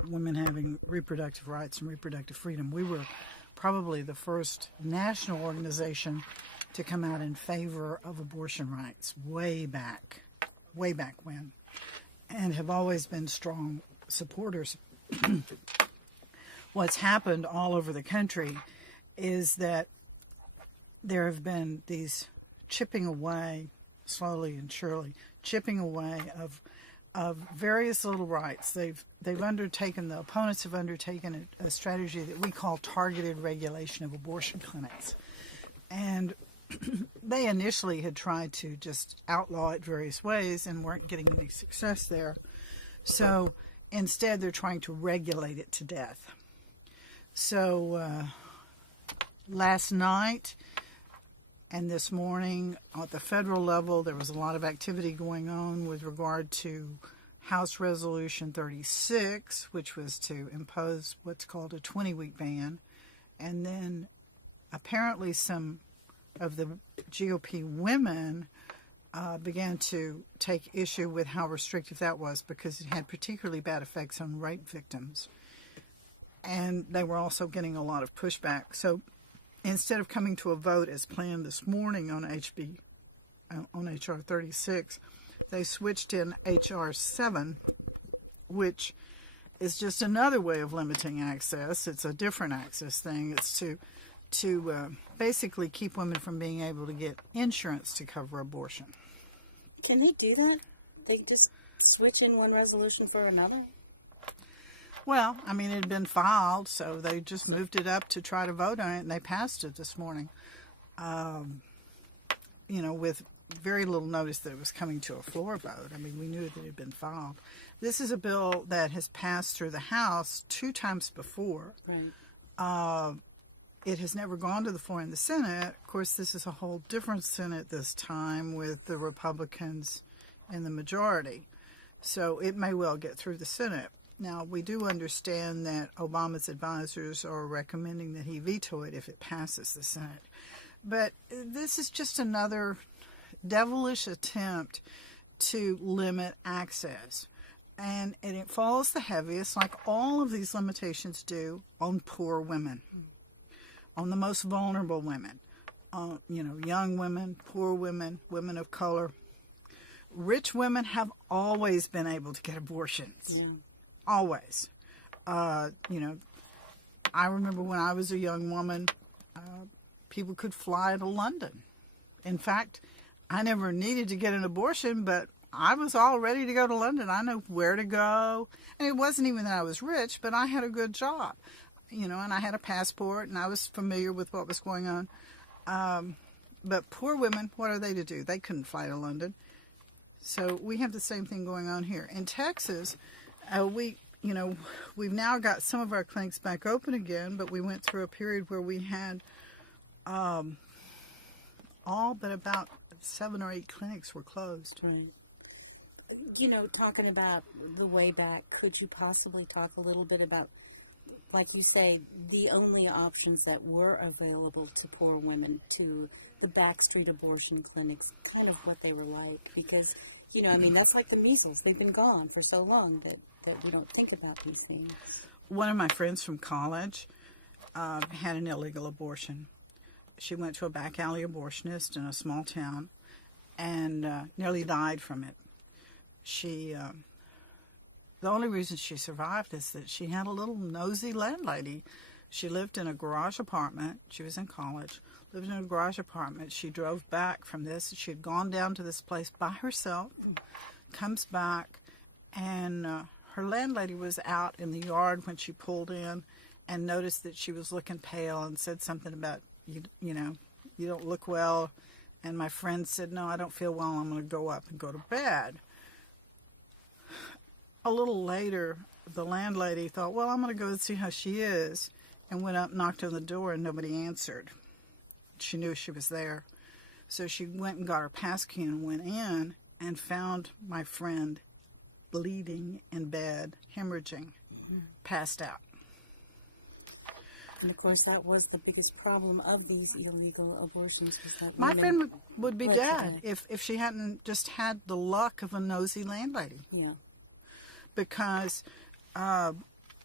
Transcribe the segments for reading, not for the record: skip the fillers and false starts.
women having reproductive rights and reproductive freedom. We were probably the first national organization to come out in favor of abortion rights way back when, and have always been strong supporters. What's happened all over the country is that there have been these chipping away, slowly and surely, chipping away of various little rights. They've undertaken, the opponents have undertaken a strategy that we call targeted regulation of abortion clinics. And they initially had tried to just outlaw it various ways and weren't getting any success there. So instead they're trying to regulate it to death. So last night and this morning at the federal level, there was a lot of activity going on with regard to House Resolution 36, which was to impose what's called a 20-week ban. And then apparently some of the GOP women began to take issue with how restrictive that was, because it had particularly bad effects on rape victims. And they were also getting a lot of pushback. So instead of coming to a vote as planned this morning on HR 36, they switched in HR 7, which is just another way of limiting access. It's a different access thing. It's to basically keep women from being able to get insurance to cover abortion. Can they do that? They just switch in one resolution for another? Well, I mean, it had been filed, so they just moved it up to try to vote on it, and they passed it this morning, with very little notice that it was coming to a floor vote. I mean, we knew that it had been filed. This is a bill that has passed through the House 2 times before. Right. It has never gone to the floor in the Senate. Of course, this is a whole different Senate this time with the Republicans in the majority. So it may well get through the Senate. Now, we do understand that Obama's advisors are recommending that he veto it if it passes the Senate. But this is just another devilish attempt to limit access. And it falls the heaviest, like all of these limitations do, on poor women, on the most vulnerable women, young women, poor women, women of color. Rich women have always been able to get abortions. Yeah. Always. I remember when I was a young woman, people could fly to London. In fact, I never needed to get an abortion, but I was all ready to go to London. I know where to go. And it wasn't even that I was rich, but I had a good job, and I had a passport, and I was familiar with what was going on. But poor women, what are they to do? They couldn't fly to London. So we have the same thing going on here. In Texas, we've now got some of our clinics back open again, but we went through a period where we had all but about 7 or 8 clinics were closed. Right. Talking about the way back, could you possibly talk a little bit about, like you say, the only options that were available to poor women, to the backstreet abortion clinics, kind of what they were like? Because, that's like the measles. They've been gone for so long that we don't think about these things. One of my friends from college had an illegal abortion. She went to a back alley abortionist in a small town and nearly died from it. The only reason she survived is that she had a little nosy landlady. She lived in a garage apartment. She was in college, lived in a garage apartment. She drove back from this. She had gone down to this place by herself, comes back, and her landlady was out in the yard when she pulled in and noticed that she was looking pale and said something about, you don't look well. And my friend said, no, I don't feel well. I'm going to go up and go to bed. A little later, the landlady thought, well, I'm going to go and see how she is, and went up, knocked on the door, and nobody answered. She knew she was there. So she went and got her pass key and went in and found my friend bleeding in bed, hemorrhaging, passed out. And, of course, that was the biggest problem of these illegal abortions. Was that my friend would be dead if she hadn't just had the luck of a nosy landlady. Yeah. Because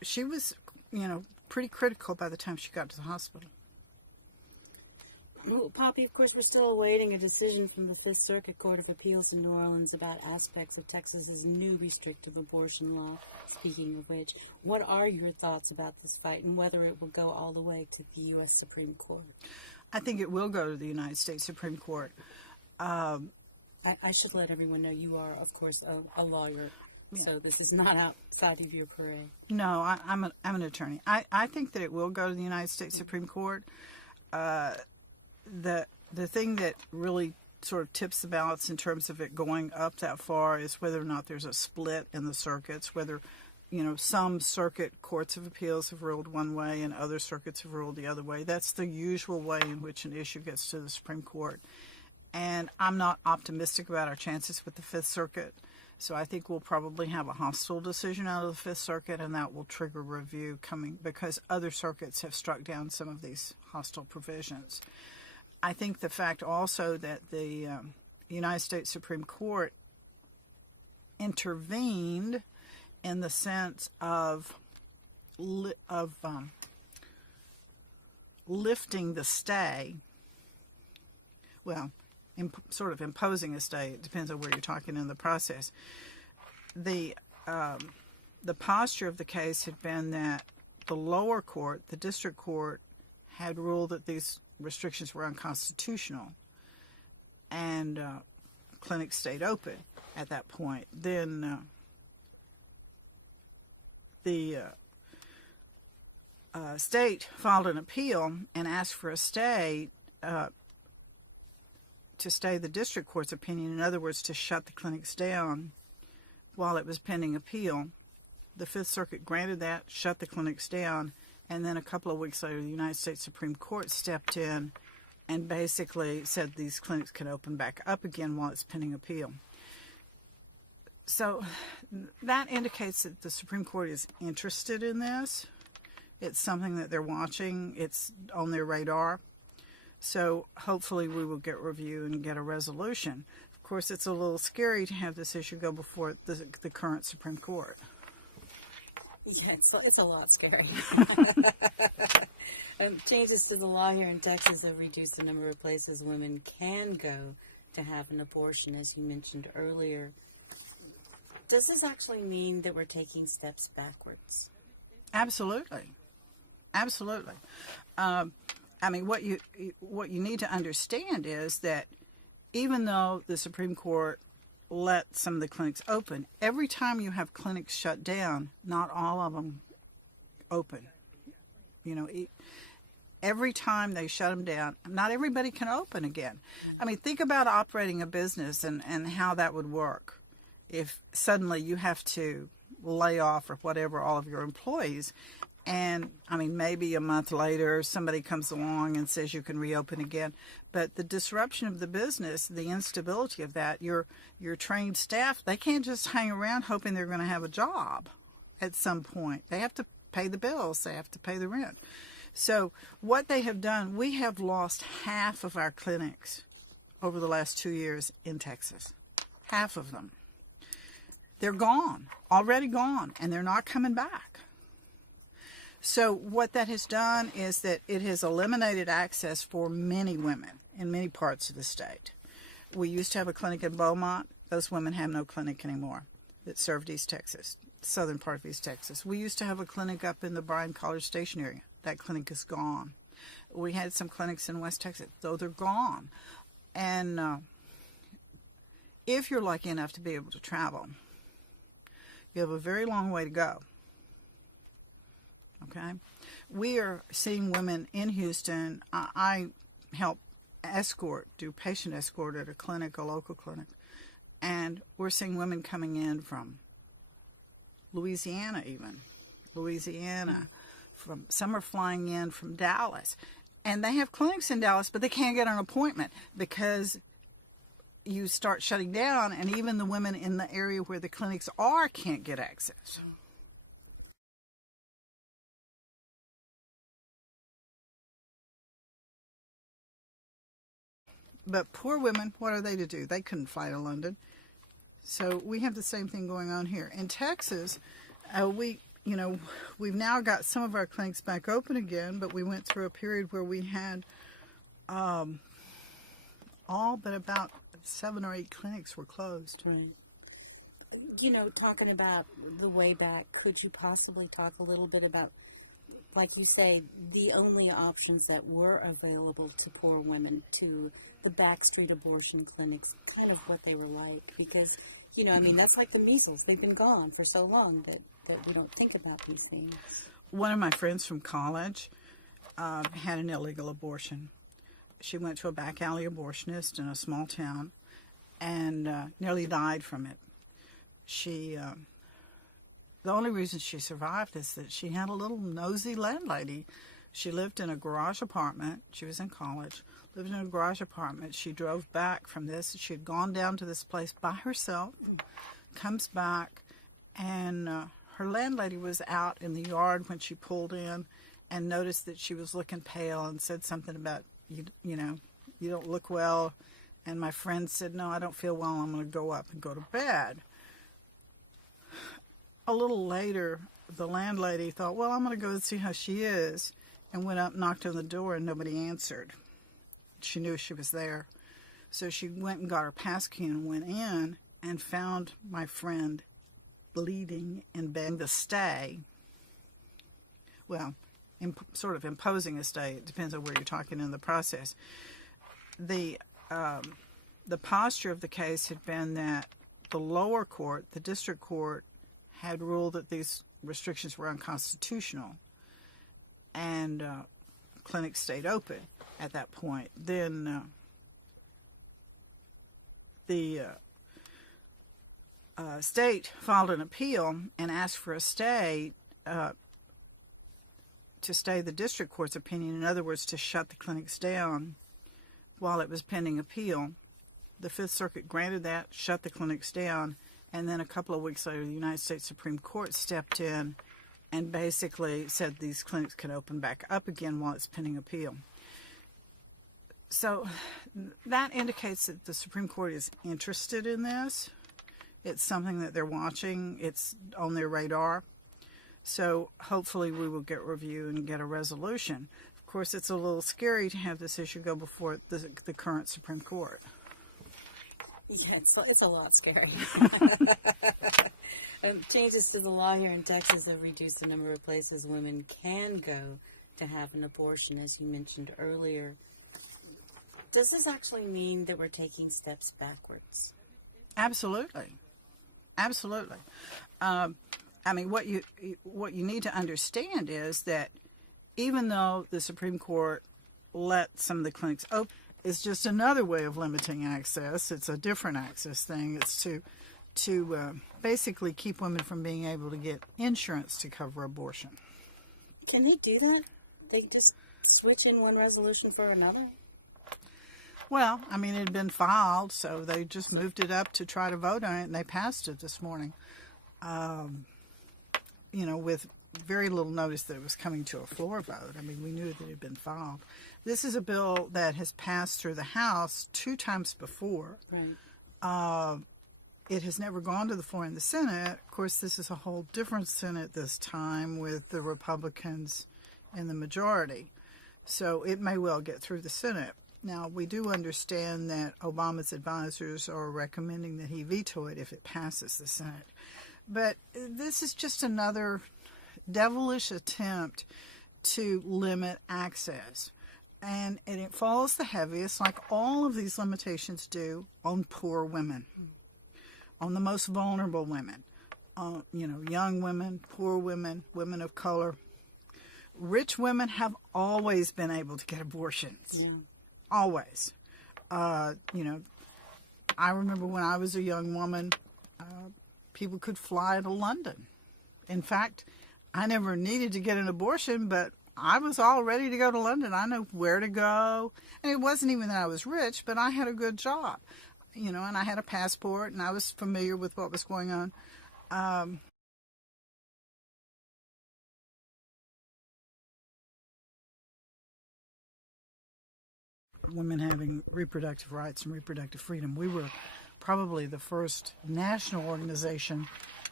she was, pretty critical by the time she got to the hospital. Well, Poppy, of course, we're still awaiting a decision from the Fifth Circuit Court of Appeals in New Orleans about aspects of Texas's new restrictive abortion law. Speaking of which, what are your thoughts about this fight and whether it will go all the way to the U.S. Supreme Court? I think it will go to the United States Supreme Court. I should let everyone know you are, of course, a lawyer, so this is not outside of your career. No, I'm an attorney. I think that it will go to the United States Supreme Court. The thing that really sort of tips the balance in terms of it going up that far is whether or not there's a split in the circuits, whether, some circuit courts of appeals have ruled one way and other circuits have ruled the other way. That's the usual way in which an issue gets to the Supreme Court. And I'm not optimistic about our chances with the Fifth Circuit. So I think we'll probably have a hostile decision out of the Fifth Circuit, and that will trigger review coming because other circuits have struck down some of these hostile provisions. I think the fact also that the United States Supreme Court intervened in the sense of lifting the stay, sort of imposing a stay. It depends on where you're talking in the process. The posture of the case had been that the lower court, the district court, had ruled that these restrictions were unconstitutional, and clinics stayed open at that point. Then the state filed an appeal and asked for a stay to stay the district court's opinion, in other words, to shut the clinics down while it was pending appeal. The Fifth Circuit granted that, shut the clinics down, and then a couple of weeks later, the United States Supreme Court stepped in and basically said these clinics can open back up again while it's pending appeal. So that indicates that the Supreme Court is interested in this. It's something that they're watching. It's on their radar. So hopefully we will get review and get a resolution. Of course, it's a little scary to have this issue go before the current Supreme Court. Yeah, it's a lot scary. Changes to the law here in Texas have reduced the number of places women can go to have an abortion, as you mentioned earlier. Does this actually mean that we're taking steps backwards? Absolutely. Absolutely. What you need to understand is that even though the Supreme Court let some of the clinics open, every time you have clinics shut down, not all of them open. Every time they shut them down, not everybody can open again. Think about operating a business and how that would work if suddenly you have to lay off or whatever all of your employees. And maybe a month later, somebody comes along and says you can reopen again. But the disruption of the business, the instability of that, your trained staff, they can't just hang around hoping they're going to have a job at some point. They have to pay the bills. They have to pay the rent. So what they have done, we have lost half of our clinics over the last 2 years in Texas. Half of them. They're gone, already gone, and they're not coming back. So what that has done is that it has eliminated access for many women in many parts of the state. We used to have a clinic in Beaumont. Those women have no clinic anymore that served East Texas, southern part of East Texas. We used to have a clinic up in the Bryan College Station area. That clinic is gone. We had some clinics in West Texas, though they're gone. And if you're lucky enough to be able to travel, you have a very long way to go. Okay, we are seeing women in Houston. I help do patient escort at a clinic, a local clinic, and we're seeing women coming in from Louisiana, some are flying in from Dallas, and they have clinics in Dallas, but they can't get an appointment because you start shutting down, and even the women in the area where the clinics are can't get access. But poor women, what are they to do? They couldn't fly to London. So we have the same thing going on here. In Texas, we you know, we've now got some of our clinics back open again, but we went through a period where we had all but about 7 or 8 clinics were closed. Right. You know, talking about the way back, could you possibly talk a little bit about, like you say, the only options that were available to poor women, to the backstreet abortion clinics, kind of what they were like? Because, you know, I mean, that's like the measles. They've been gone for so long that we don't think about these things. One of my friends from college had an illegal abortion. She went to a back alley abortionist in a small town and nearly died from it. The only reason she survived is that she had a little nosy landlady. She lived in a garage apartment. She was in college, lived in a garage apartment. She drove back from this. She had gone down to this place by herself, comes back, and her landlady was out in the yard when she pulled in and noticed that she was looking pale and said something about, you know, you don't look well. And my friend said, no, I don't feel well. I'm going to go up and go to bed. A little later, the landlady thought, well, I'm going to go and see how she is, and went up, knocked on the door, and nobody answered. She knew she was there. So she went and got her pass key and went in and found my friend bleeding in bed. The stay, well, sort of imposing a stay. It depends on where you're talking in the process. The posture of the case had been that the lower court, the district court, had ruled that these restrictions were unconstitutional, and clinics stayed open at that point. Then the state filed an appeal and asked for a stay to stay the district court's opinion, in other words, to shut the clinics down while it was pending appeal. The Fifth Circuit granted that, shut the clinics down, and then a couple of weeks later, the United States Supreme Court stepped in and basically said these clinics could open back up again while it's pending appeal. So that indicates that the Supreme Court is interested in this. It's something that they're watching. It's on their radar. So hopefully we will get review and get a resolution. Of course, it's a little scary to have this issue go before the current Supreme Court. Yeah, it's a lot scary. Changes to the law here in Texas have reduced the number of places women can go to have an abortion, as you mentioned earlier. Does this actually mean that we're taking steps backwards? Absolutely. Absolutely. I mean, what you need to understand is that even though the Supreme Court let some of the clinics open, it's just another way of limiting access. It's a different access thing. It's to basically keep women from being able to get insurance to cover abortion. Can they do that? They just switch in one resolution for another? Well, I mean, it had been filed, so they just moved it up to try to vote on it, and they passed it this morning. You know, with very little notice that it was coming to a floor vote. I mean, we knew that it had been filed. This is a bill that has passed through the House 2 times before. Right. It has never gone to the floor in the Senate. Of course, this is a whole different Senate this time with the Republicans in the majority. So it may well get through the Senate. Now, we do understand that Obama's advisors are recommending that he veto it if it passes the Senate. But this is just another devilish attempt to limit access. And it falls the heaviest, like all of these limitations do, on poor women, on the most vulnerable women, you know, young women, poor women, women of color. Rich women have always been able to get abortions. Yeah. Always. You know, I remember when I was a young woman, people could fly to London. In fact, I never needed to get an abortion, but I was all ready to go to London. I know where to go. And it wasn't even that I was rich, but I had a good job, you know, and I had a passport, and I was familiar with what was going on. Women having reproductive rights and reproductive freedom. We were probably the first national organization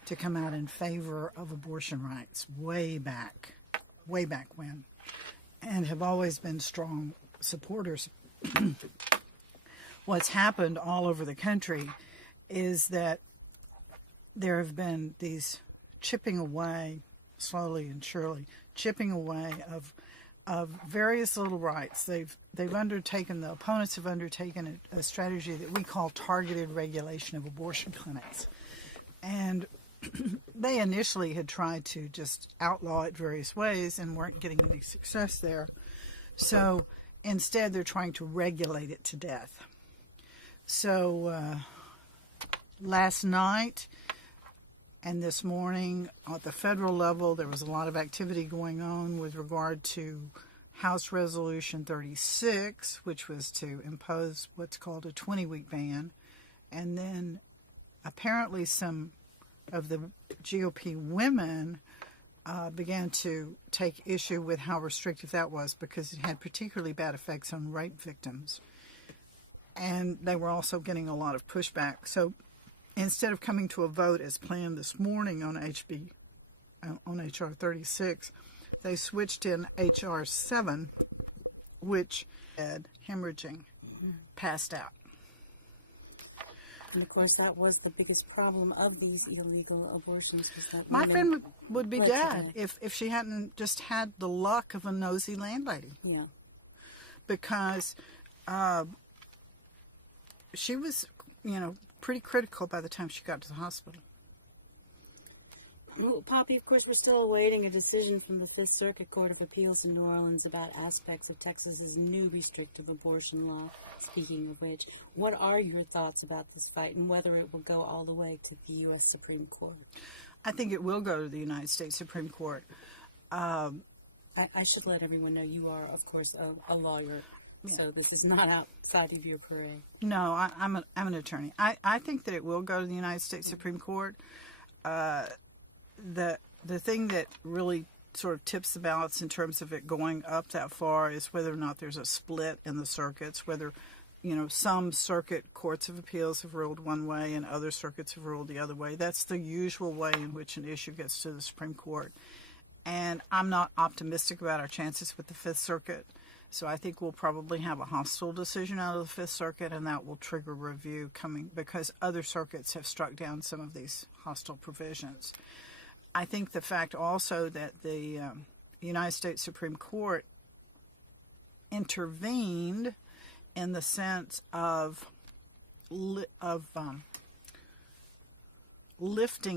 to come out in favor of abortion rights way back when, and have always been strong supporters. What's happened all over the country is that there have been these chipping away, slowly and surely, chipping away of various little rights. They've undertaken, the opponents have undertaken a strategy that we call targeted regulation of abortion clinics. And they initially had tried to just outlaw it various ways and weren't getting any success there. So instead, they're trying to regulate it to death. So last night and this morning at the federal level, there was a lot of activity going on with regard to House Resolution 36, which was to impose what's called a 20-week ban. And then apparently some of the GOP women began to take issue with how restrictive that was, because it had particularly bad effects on rape victims. And they were also getting a lot of pushback. So instead of coming to a vote as planned this morning on HR 36, they switched in HR 7, which had hemorrhaging, passed out. And of course, that was the biggest problem of these illegal abortions. Was that my friend would be dead if she hadn't just had the luck of a nosy landlady. Yeah. Because she was, pretty critical by the time she got to the hospital. Well, Poppy, of course, we're still awaiting a decision from the Fifth Circuit Court of Appeals in New Orleans about aspects of Texas's new restrictive abortion law. Speaking of which, what are your thoughts about this fight and whether it will go all the way to the U.S. Supreme Court? I think it will go to the United States Supreme Court. I should let everyone know you are, of course, a lawyer. Yeah. So this is not outside of your parade. No, I'm an attorney. I think that it will go to the United States Supreme Court. The thing that really sort of tips the balance in terms of it going up that far is whether or not there's a split in the circuits, whether, some circuit courts of appeals have ruled one way and other circuits have ruled the other way. That's the usual way in which an issue gets to the Supreme Court. And I'm not optimistic about our chances with the Fifth Circuit. So I think we'll probably have a hostile decision out of the Fifth Circuit, and that will trigger review coming because other circuits have struck down some of these hostile provisions. I think the fact also that the United States Supreme Court intervened in the sense of lifting